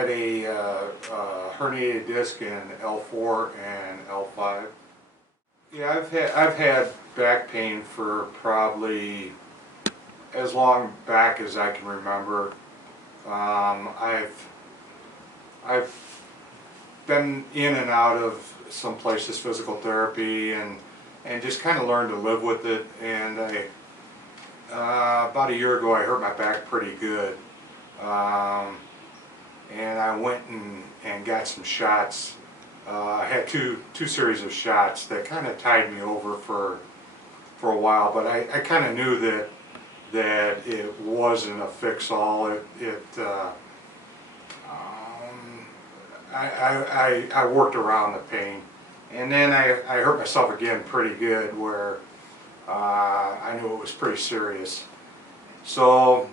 had a herniated disc in L4 and L5. Yeah, I've had back pain for probably as long back as I can remember. I've been in and out of some places, physical therapy, and just kind of learned to live with it. And about a year ago, I hurt my back pretty good, and I went and got some shots. I had two series of shots that kind of tied me over for a while, but I kind of knew that it wasn't a fix-all. I worked around the pain, and then I hurt myself again pretty good, where I knew it was pretty serious. So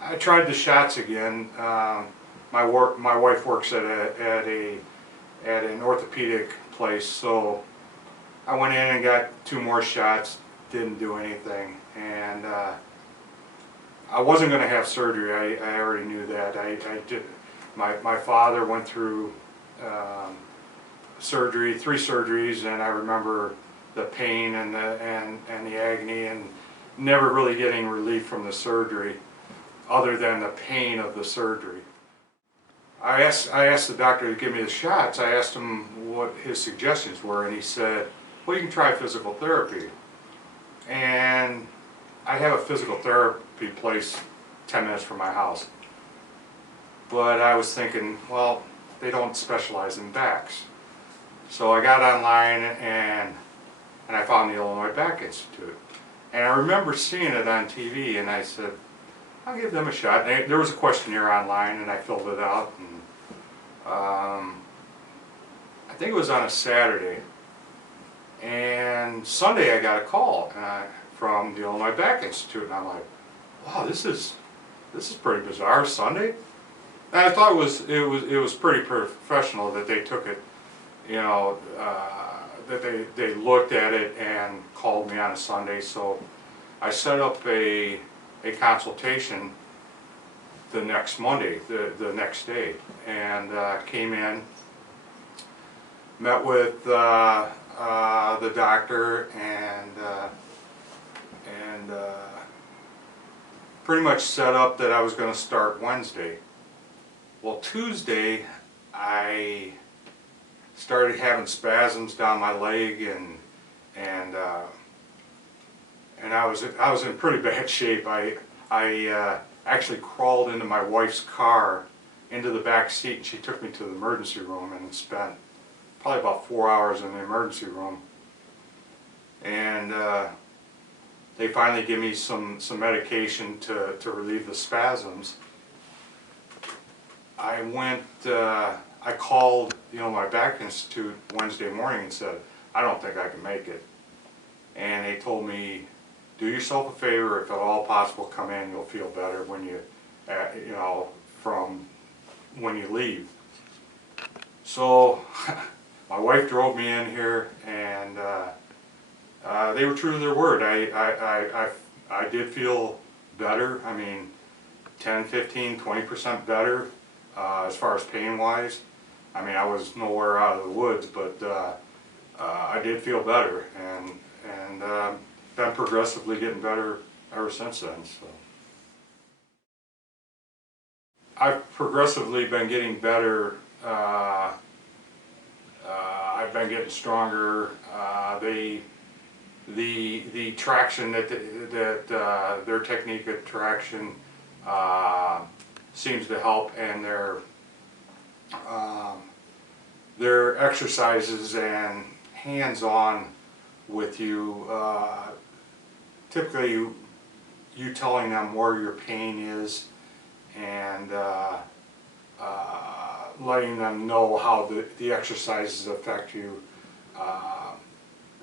I tried the shots again. My wife works at an orthopedic place, so I went in and got 2 more shots. Didn't do anything, and I wasn't going to have surgery. I already knew that. I did. My father went through surgery, 3 surgeries, and I remember the pain and the agony, and never really getting relief from the surgery, other than the pain of the surgery. I asked the doctor to give me the shots. I asked him what his suggestions were, and he said, well, you can try physical therapy. And I have a physical therapy place 10 minutes from my house. But I was thinking, well, they don't specialize in backs. So I got online and I found the Illinois Back Institute. And I remember seeing it on TV, and I said, I'll give them a shot. And there was a questionnaire online, and I filled it out. And I think it was on a Saturday. And Sunday I got a call from the Illinois Back Institute, and I'm like, wow, this is pretty bizarre. Sunday? And I thought it was pretty professional that they took it, you know, that they looked at it and called me on a Sunday. So I set up a consultation the next Monday, the next day, and came in, met with the doctor, and pretty much set up that I was going to start Wednesday. Well, Tuesday I started having spasms down my leg, and I was in pretty bad shape. I actually crawled into my wife's car, into the back seat, and she took me to the emergency room and spent probably about 4 hours in the emergency room. And they finally give me some medication to relieve the spasms. I called the Illinois Back Institute Wednesday morning and said, I don't think I can make it. And they told me, do yourself a favor, if at all possible, come in, you'll feel better when you, from when you leave. So my wife drove me in here, and they were true to their word. I did feel better. I mean, 10, 15, 20% better as far as pain-wise. I mean, I was nowhere out of the woods, but I did feel better, and been progressively getting better ever since then. So I've progressively been getting better. I've been getting stronger. The traction that their technique of traction seems to help, and their exercises and hands-on with you. Typically, you telling them where your pain is, and letting them know how the exercises affect you.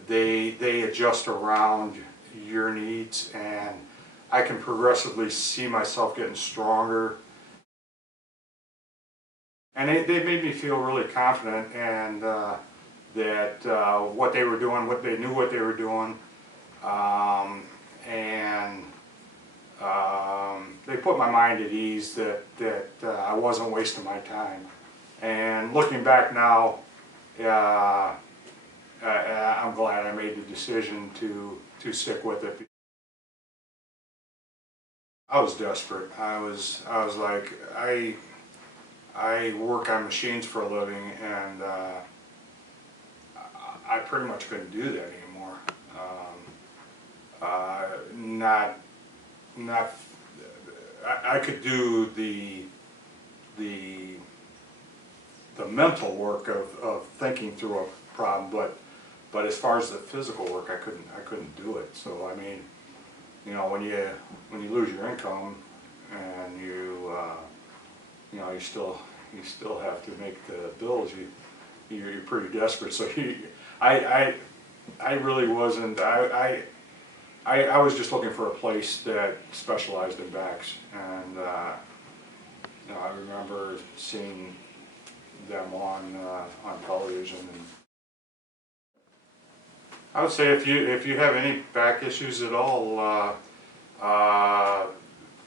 They adjust around your needs, and I can progressively see myself getting stronger. And they made me feel really confident, and that what they were doing, they knew what they were doing, and they put my mind at ease that I wasn't wasting my time. And looking back now, I'm glad I made the decision to stick with it. I was desperate. I was like, I work on machines for a living, and I pretty much couldn't do that anymore. I could do the mental work of thinking through a problem, but as far as the physical work, I couldn't do it. So I mean, you know, when you lose your income and you still have to make the bills, you're pretty desperate. So I really wasn't. I was just looking for a place that specialized in backs, and you know, I remember seeing them on television. And I would say if you have any back issues at all,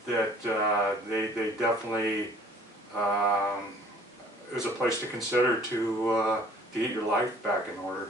that they definitely is a place to consider to get your life back in order.